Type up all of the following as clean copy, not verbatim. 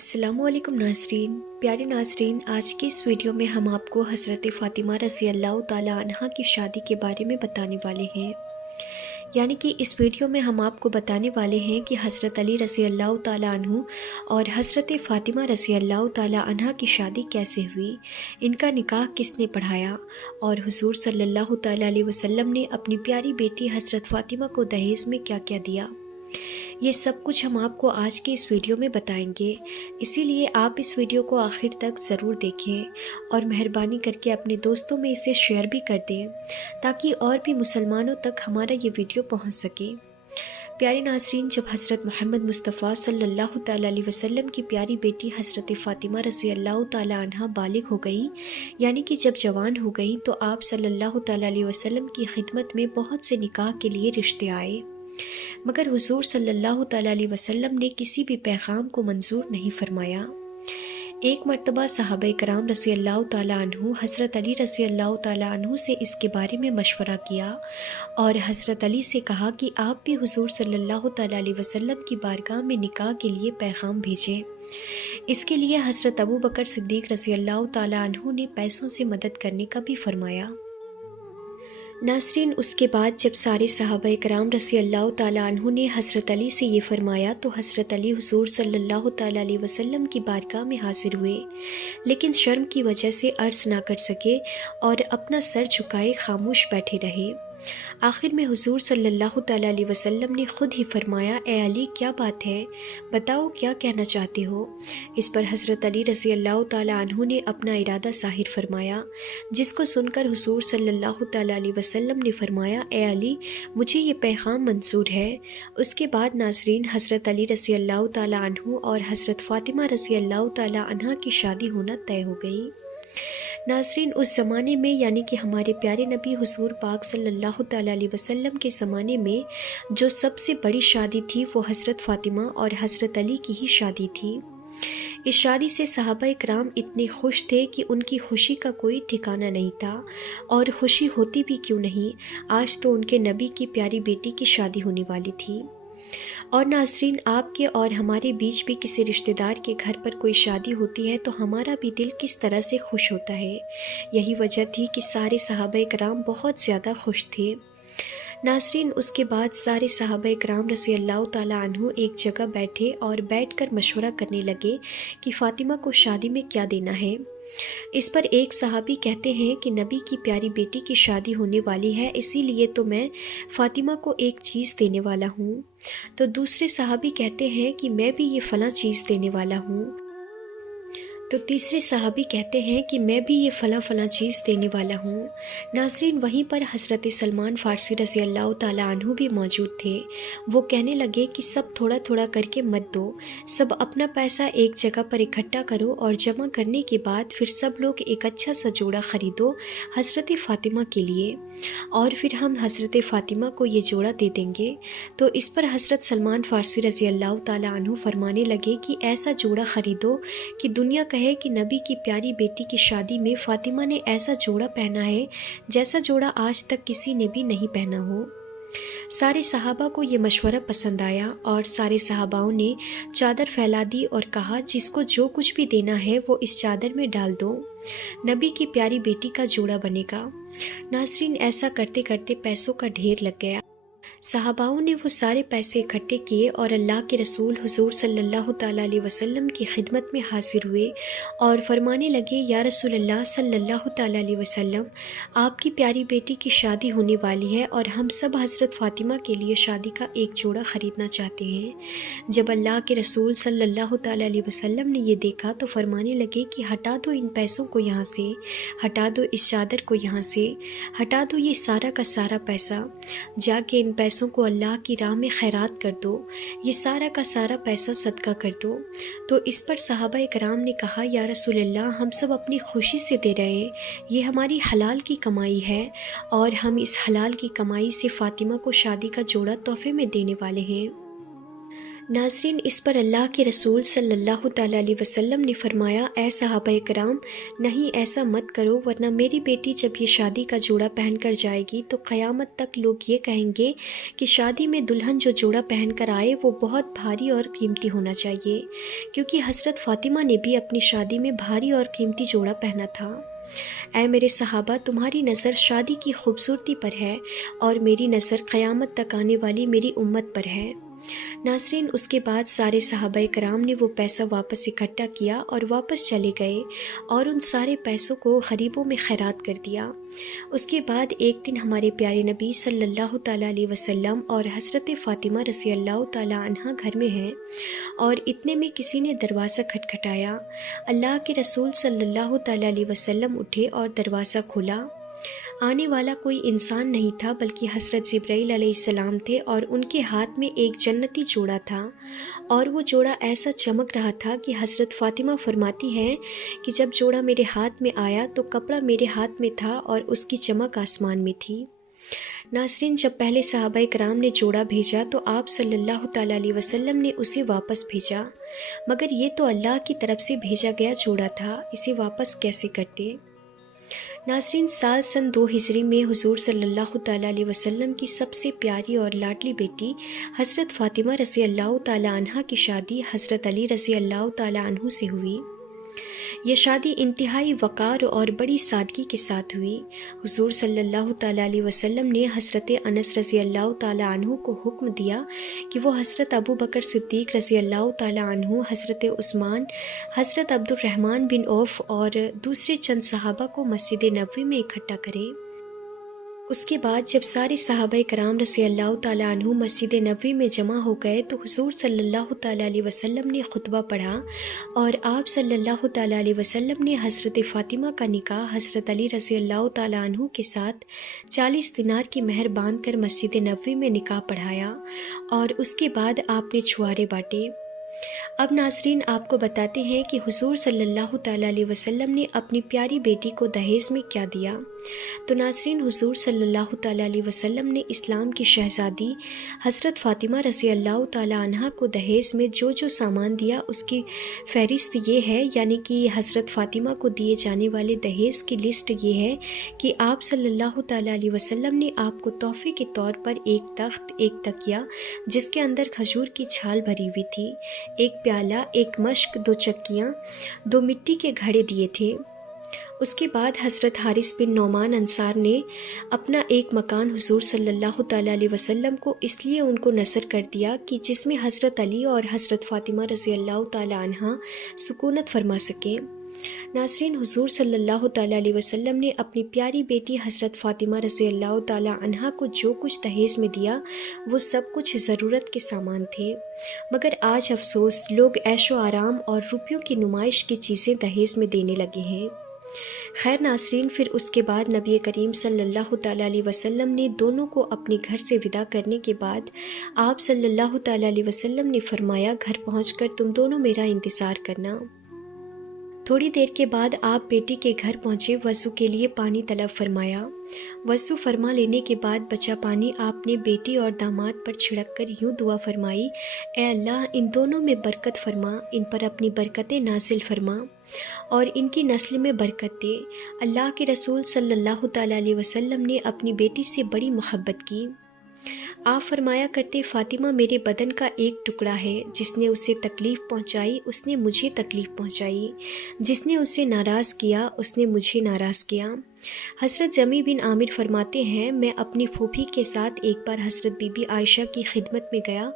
السلام علیکم ناظرین، پیارے ناظرین، آج کی اس ویڈیو میں ہم آپ کو حضرت فاطمہ رضی اللہ تعالی عنہا کی شادی کے بارے میں بتانے والے ہیں۔ یعنی کہ اس ویڈیو میں ہم آپ کو بتانے والے ہیں کہ حضرت علی رضی اللہ تعالی عنہ اور حضرت فاطمہ رضی اللہ تعالی عنہا کی شادی کیسے ہوئی، ان کا نکاح کس نے پڑھایا، اور حضور صلی اللہ تعالی علیہ وسلم نے اپنی پیاری بیٹی حضرت فاطمہ کو دہیز میں کیا کیا دیا۔ یہ سب کچھ ہم آپ کو آج کی اس ویڈیو میں بتائیں گے، اسی لیے آپ اس ویڈیو کو آخر تک ضرور دیکھیں اور مہربانی کر کے اپنے دوستوں میں اسے شیئر بھی کر دیں تاکہ اور بھی مسلمانوں تک ہمارا یہ ویڈیو پہنچ سکے۔ پیارے ناظرین، جب حضرت محمد مصطفیٰ صلی اللہ تعالی علیہ وسلم کی پیاری بیٹی حضرت فاطمہ رضی اللہ تعالی عنہا بالغ ہو گئی، یعنی کہ جب جوان ہو گئی، تو آپ صلی اللہ تعالی علیہ وسلم کی خدمت میں بہت سے نکاح کے لیے رشتے آئے، مگر حضور صلی اللہ تعالی علیہ وسلم نے کسی بھی پیغام کو منظور نہیں فرمایا۔ ایک مرتبہ صحابہ کرام رضی اللہ تعالی عنہ حضرت علی رضی اللہ تعالی عنہ سے اس کے بارے میں مشورہ کیا اور حضرت علی سے کہا کہ آپ بھی حضور صلی اللہ تعالی علیہ وسلم کی بارگاہ میں نکاح کے لیے پیغام بھیجیں۔ اس کے لیے حضرت ابو بکر صدیق رضی اللہ تعالی عنہ نے پیسوں سے مدد کرنے کا بھی فرمایا۔ ناظرین، اس کے بعد جب سارے صحابہ کرام رضی اللہ تعالی عنہ نے حضرت علی سے یہ فرمایا تو حضرت علی حضور صلی اللہ تعالی علیہ وسلم کی بارگاہ میں حاضر ہوئے، لیکن شرم کی وجہ سے عرض نہ کر سکے اور اپنا سر جھکائے خاموش بیٹھے رہے۔ آخر میں حضور صلی اللہ تعالی علیہ وسلم نے خود ہی فرمایا، اے علی، کیا بات ہے، بتاؤ کیا کہنا چاہتے ہو۔ اس پر حضرت علی رضی اللہ تعالی عنہ نے اپنا ارادہ ظاہر فرمایا، جس کو سن کر حضور صلی اللہ تعالی علیہ وسلم نے فرمایا، اے علی، مجھے یہ پیغام منظور ہے۔ اس کے بعد ناظرین، حضرت علی رضی اللہ تعالی عنہ اور حضرت فاطمہ رضی اللہ تعالی عنہا کی شادی ہونا طے ہو گئی۔ ناظرین، اس زمانے میں یعنی کہ ہمارے پیارے نبی حضور پاک صلی اللہ تعالی علیہ وسلم کے زمانے میں جو سب سے بڑی شادی تھی وہ حضرت فاطمہ اور حضرت علی کی ہی شادی تھی۔ اس شادی سے صحابہ کرام اتنے خوش تھے کہ ان کی خوشی کا کوئی ٹھکانہ نہیں تھا، اور خوشی ہوتی بھی کیوں نہیں، آج تو ان کے نبی کی پیاری بیٹی کی شادی ہونے والی تھی۔ اور ناظرین، آپ کے اور ہمارے بیچ بھی کسی رشتہ دار کے گھر پر کوئی شادی ہوتی ہے تو ہمارا بھی دل کس طرح سے خوش ہوتا ہے۔ یہی وجہ تھی کہ سارے صحابہ کرام بہت زیادہ خوش تھے۔ ناظرین، اس کے بعد سارے صحابہ کرام رضی اللہ تعالی عنہ ایک جگہ بیٹھے اور بیٹھ کر مشورہ کرنے لگے کہ فاطمہ کو شادی میں کیا دینا ہے۔ اس پر ایک صحابی کہتے ہیں کہ نبی کی پیاری بیٹی کی شادی ہونے والی ہے، اسی لیے تو میں فاطمہ کو ایک چیز دینے والا ہوں۔ تو دوسرے صحابی کہتے ہیں کہ میں بھی یہ فلاں چیز دینے والا ہوں۔ تو تیسرے صحابی کہتے ہیں کہ میں بھی یہ فلاں فلاں چیز دینے والا ہوں۔ ناظرین، وہیں پر حضرت سلمان فارسی رضی اللہ تعالی عنہ بھی موجود تھے۔ وہ کہنے لگے کہ سب تھوڑا تھوڑا کر کے مت دو، سب اپنا پیسہ ایک جگہ پر اکٹھا کرو اور جمع کرنے کے بعد پھر سب لوگ ایک اچھا سا جوڑا خریدو حضرت فاطمہ کے لیے، اور پھر ہم حضرت فاطمہ کو یہ جوڑا دے دیں گے۔ تو اس پر حضرت سلمان فارسی رضی اللہ تعالی عنہ فرمانے لگے کہ ایسا جوڑا خریدو کہ دنیا کہے کہ نبی کی پیاری بیٹی کی شادی میں فاطمہ نے ایسا جوڑا پہنا ہے جیسا جوڑا آج تک کسی نے بھی نہیں پہنا ہو۔ سارے صحابہ کو یہ مشورہ پسند آیا اور سارے صحاباؤں نے چادر پھیلا دی اور کہا، جس کو جو کچھ بھی دینا ہے وہ اس چادر میں ڈال دو، نبی کی پیاری بیٹی کا جوڑا بنے گا۔ ناظرین، ایسا کرتے کرتے پیسوں کا ڈھیر لگ گیا۔ صحاباؤں نے وہ سارے پیسے اکٹھے کیے اور اللہ کے رسول حضور صلی اللہ تعالی علیہ وسلم کی خدمت میں حاضر ہوئے اور فرمانے لگے، یا رسول اللہ صلی اللہ تعالی علیہ وسلم، آپ کی پیاری بیٹی کی شادی ہونے والی ہے اور ہم سب حضرت فاطمہ کے لیے شادی کا ایک جوڑا خریدنا چاہتے ہیں۔ جب اللہ کے رسول صلی اللہ تعالی علیہ وسلم نے یہ دیکھا تو فرمانے لگے کہ ہٹا دو ان پیسوں کو یہاں سے، ہٹا دو اس چادر کو یہاں سے، ہٹا دو یہ سارا کا سارا پیسہ، جا کے ان پیسوں کو اللہ کی راہ میں خیرات کر دو، یہ سارا کا سارا پیسہ صدقہ کر دو۔ تو اس پر صحابہ کرام نے کہا، یا رسول اللہ، ہم سب اپنی خوشی سے دے رہے ہیں، یہ ہماری حلال کی کمائی ہے اور ہم اس حلال کی کمائی سے فاطمہ کو شادی کا جوڑا تحفے میں دینے والے ہیں۔ ناظرین، اس پر اللہ کے رسول صلی اللہ تعالیٰ علیہ وسلم نے فرمایا، اے صحابہ کرام، نہیں ایسا مت کرو، ورنہ میری بیٹی جب یہ شادی کا جوڑا پہن کر جائے گی تو قیامت تک لوگ یہ کہیں گے کہ شادی میں دلہن جو جوڑا پہن کر آئے وہ بہت بھاری اور قیمتی ہونا چاہیے، کیونکہ حضرت فاطمہ نے بھی اپنی شادی میں بھاری اور قیمتی جوڑا پہنا تھا۔ اے میرے صحابہ، تمہاری نظر شادی کی خوبصورتی پر ہے اور میری نظر قیامت تک آنے والی میری امت پر ہے۔ ناظرین، اس کے بعد سارے صحابہ کرام نے وہ پیسہ واپس اکٹھا کیا اور واپس چلے گئے اور ان سارے پیسوں کو غریبوں میں خیرات کر دیا۔ اس کے بعد ایک دن ہمارے پیارے نبی صلی اللہ تعالیٰ علیہ وسلم اور حضرت فاطمہ رضی اللہ تعالیٰ عنہ گھر میں ہیں، اور اتنے میں کسی نے دروازہ کھٹکھٹایا۔ اللہ کے رسول صلی اللہ تعالیٰ علیہ وسلم اٹھے اور دروازہ کھولا۔ آنے والا کوئی انسان نہیں تھا بلکہ حضرت جبرائیل علیہ السلام تھے، اور ان کے ہاتھ میں ایک جنتی جوڑا تھا، اور وہ جوڑا ایسا چمک رہا تھا کہ حضرت فاطمہ فرماتی ہیں کہ جب جوڑا میرے ہاتھ میں آیا تو کپڑا میرے ہاتھ میں تھا اور اس کی چمک آسمان میں تھی۔ ناظرین، جب پہلے صحابہ کرام نے جوڑا بھیجا تو آپ صلی اللہ تعالیٰ علیہ وسلم نے اسے واپس بھیجا، مگر یہ تو اللہ کی طرف سے بھیجا گیا جوڑا تھا، اسے واپس کیسے کرتے؟ ناظرین، سال سن 2 ہجری میں حضور صلی اللہ تعالیٰ علیہ وسلم کی سب سے پیاری اور لاڈلی بیٹی حضرت فاطمہ رضی اللہ تعالیٰ عنہ کی شادی حضرت علی رضی اللہ تعالیٰ عنہ سے ہوئی۔ یہ شادی انتہائی وقار اور بڑی سادگی کے ساتھ ہوئی۔ حضور صلی اللہ تعالیٰ علیہ وسلم نے حضرت انس رضی اللہ تعالیٰ عنہ کو حکم دیا کہ وہ حضرت ابو بکر صدیق رضی اللہ تعالیٰ عنہ، حضرت عثمان، حضرت عبد الرحمن بن عوف اور دوسرے چند صحابہ کو مسجد نبوی میں اکٹھا کرے۔ اس کے بعد جب سارے صحابہ کرام رضی اللہ تعالیٰ عنہ مسجد نبوی میں جمع ہو گئے تو حضور صلی اللہ تعالیٰ علیہ وسلم نے خطبہ پڑھا، اور آپ صلی اللہ تعالیٰ علیہ وسلم نے حضرت فاطمہ کا نکاح حضرت علی رضی اللہ تعالیٰ عنہ کے ساتھ 40 دینار کی مہر باندھ کر مسجد نبوی میں نکاح پڑھایا، اور اس کے بعد آپ نے چھوارے بانٹے۔ اب ناظرین، آپ کو بتاتے ہیں کہ حضور صلی اللہ تعالیٰ علیہ وسلم نے اپنی پیاری بیٹی کو دہیز میں کیا دیا۔ تو ناظرین، حضور صلی اللہ تعالیٰ علیہ وسلم نے اسلام کی شہزادی حضرت فاطمہ رضی اللہ تعالیٰ عنہ کو دہیز میں جو جو سامان دیا اس کی فہرست یہ ہے، یعنی کہ حضرت فاطمہ کو دیے جانے والے دہیز کی لسٹ یہ ہے کہ آپ صلی اللہ تعالیٰ علیہ وسلم نے آپ کو تحفے کے طور پر ایک تخت، ایک تکیہ جس کے اندر کھجور کی چھال بھری ہوئی تھی، ایک پیالہ، ایک مشک، 2 چکیاں، 2 مٹی کے گھڑے دیے تھے۔ اس کے بعد حضرت حارث بن نعمان انصار نے اپنا ایک مکان حضور صلی اللہ تعالیٰ علیہ وسلم کو اس لیے ان کو نذر کر دیا کہ جس میں حضرت علی اور حضرت فاطمہ رضی اللہ تعالیٰ عنہ سکونت فرما سکیں۔ ناظرین، حضور صلی اللہ تعالیٰ علیہ وسلم نے اپنی پیاری بیٹی حضرت فاطمہ رضی اللہ تعالیٰ عنہ کو جو کچھ دہیز میں دیا وہ سب کچھ ضرورت کے سامان تھے، مگر آج افسوس لوگ عیش و آرام اور روپیوں کی نمائش کی چیزیں دہیز میں دینے لگے ہیں۔ خیر ناظرین، پھر اس کے بعد نبی کریم صلی اللہ تعالیٰ علیہ وسلم نے دونوں کو اپنے گھر سے ودا کرنے کے بعد آپ صلی اللہ تعالیٰ علیہ وسلم نے فرمایا، گھر پہنچ کر تم دونوں میرا انتظار کرنا۔ تھوڑی دیر کے بعد آپ بیٹی کے گھر پہنچے، وضو کے لیے پانی طلب فرمایا۔ وضو فرما لینے کے بعد بچا پانی آپ نے بیٹی اور داماد پر چھڑک کر یوں دعا فرمائی، اے اللہ، ان دونوں میں برکت فرما، ان پر اپنی برکتیں نازل فرما اور ان کی نسل میں برکت دے۔ اللہ کے رسول صلی اللہ تعالیٰ علیہ وسلم نے اپنی بیٹی سے بڑی محبت کی۔ آپ فرمایا کرتے، فاطمہ میرے بدن کا ایک ٹکڑا ہے، جس نے اسے تکلیف پہنچائی اس نے مجھے تکلیف پہنچائی، جس نے اسے ناراض کیا اس نے مجھے ناراض کیا۔ حضرت جمی بن عامر فرماتے ہیں، میں اپنی پھوپھی کے ساتھ ایک بار حضرت بی بی عائشہ کی خدمت میں گیا۔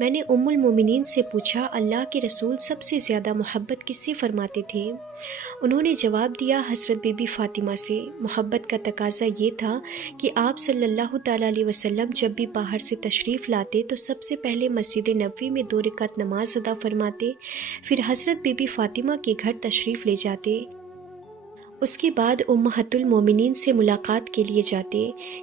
میں نے ام المومنین سے پوچھا، اللہ کے رسول سب سے زیادہ محبت کس سے فرماتے تھے؟ انہوں نے جواب دیا، حضرت بی بی فاطمہ سے۔ محبت کا تقاضا یہ تھا کہ آپ صلی اللہ تعالیٰ علیہ وسلم جب بھی باہر سے تشریف لاتے تو سب سے پہلے مسجد نبوی میں 2 رکعت نماز ادا فرماتے، پھر حضرت بی بی فاطمہ کے گھر تشریف لے جاتے۔ اس کے بعد امہات المومنین سے ملاقات کے لیے جاتے۔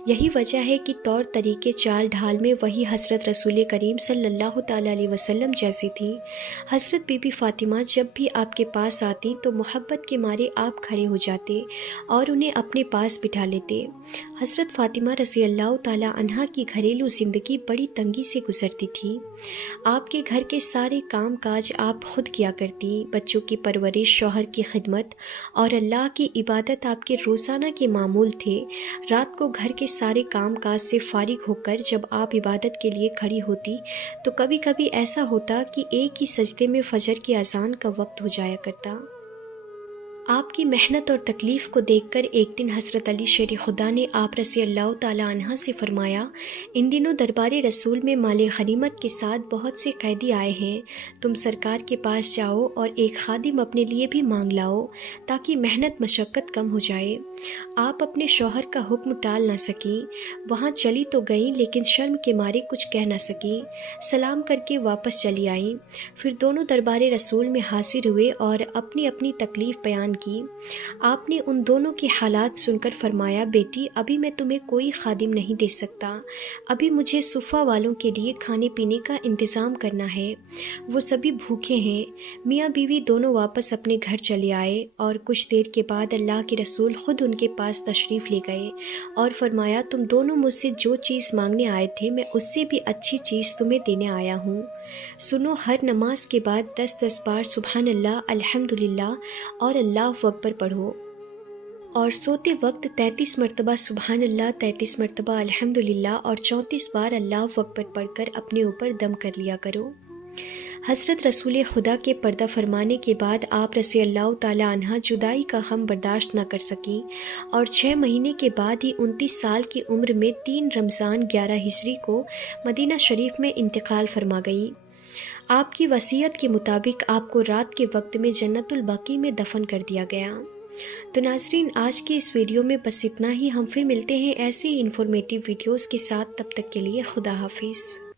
یہی وجہ ہے کہ طور طریقے چال ڈھال میں وہی حضرت رسول کریم صلی اللہ تعالیٰ علیہ وسلم جیسی تھی۔ حضرت بی بی فاطمہ جب بھی آپ کے پاس آتی تو محبت کے مارے آپ کھڑے ہو جاتے اور انہیں اپنے پاس بٹھا لیتے۔ حضرت فاطمہ رضی اللہ تعالیٰ عنہا کی گھریلو زندگی بڑی تنگی سے گزرتی تھی۔ آپ کے گھر کے سارے کام کاج آپ خود کیا کرتی، بچوں کی پرورش، شوہر کی خدمت اور اللہ کی عبادت آپ کے روزانہ کے معمول تھے۔ رات کو گھر کے سارے کام کاج سے فارغ ہو کر جب آپ عبادت کے لیے کھڑی ہوتی تو کبھی کبھی ایسا ہوتا کہ ایک ہی سجدے میں فجر کی اذان کا وقت ہو جایا کرتا۔ آپ کی محنت اور تکلیف کو دیکھ کر ایک دن حضرت علی شیر خدا نے آپ رضی اللہ تعالیٰ عنہ سے فرمایا، ان دنوں دربار رسول میں مال غنیمت کے ساتھ بہت سے قیدی آئے ہیں، تم سرکار کے پاس جاؤ اور ایک خادم اپنے لیے بھی مانگ لاؤ تاکہ محنت مشقت کم ہو جائے۔ آپ اپنے شوہر کا حکم ٹال نہ سکیں، وہاں چلی تو گئیں لیکن شرم کے مارے کچھ کہہ نہ سکیں، سلام کر کے واپس چلی آئیں۔ پھر دونوں دربار رسول میں حاضر ہوئے اور اپنی اپنی تکلیف بیان کی۔ آپ نے ان دونوں کے حالات سن کر فرمایا، بیٹی ابھی میں تمہیں کوئی خادم نہیں دے سکتا، ابھی مجھے صفہ والوں کے لیے کھانے پینے کا انتظام کرنا ہے، وہ سبھی بھوکے ہیں۔ میاں بیوی دونوں واپس اپنے گھر چلے آئے اور کچھ دیر کے بعد اللہ کے رسول خود ان کے پاس تشریف لے گئے اور فرمایا، تم دونوں مجھ سے جو چیز مانگنے آئے تھے میں اس سے بھی اچھی چیز تمہیں دینے آیا ہوں۔ سنو، ہر نماز کے بعد 10 بار سبحان اللہ، الحمدللہ اور اللہ اکبر پڑھو، اور سوتے وقت 33 مرتبہ سبحان اللہ، 33 مرتبہ الحمدللہ اور 34 بار اللہ اکبر پڑھ کر اپنے اوپر دم کر لیا کرو۔ حضرت رسول خدا کے پردہ فرمانے کے بعد آپ رضی اللہ تعالیٰ عنہ جدائی کا غم برداشت نہ کر سکیں اور 6 مہینے کے بعد ہی 29 سال کی عمر میں 3 رمضان 11 ہجری کو مدینہ شریف میں انتقال فرما گئی۔ آپ کی وصیت کے مطابق آپ کو رات کے وقت میں جنت البقیع میں دفن کر دیا گیا۔ تو ناظرین، آج کی اس ویڈیو میں بس اتنا ہی۔ ہم پھر ملتے ہیں ایسے ہی انفارمیٹیو ویڈیوز کے ساتھ، تب تک کے لیے خدا حافظ۔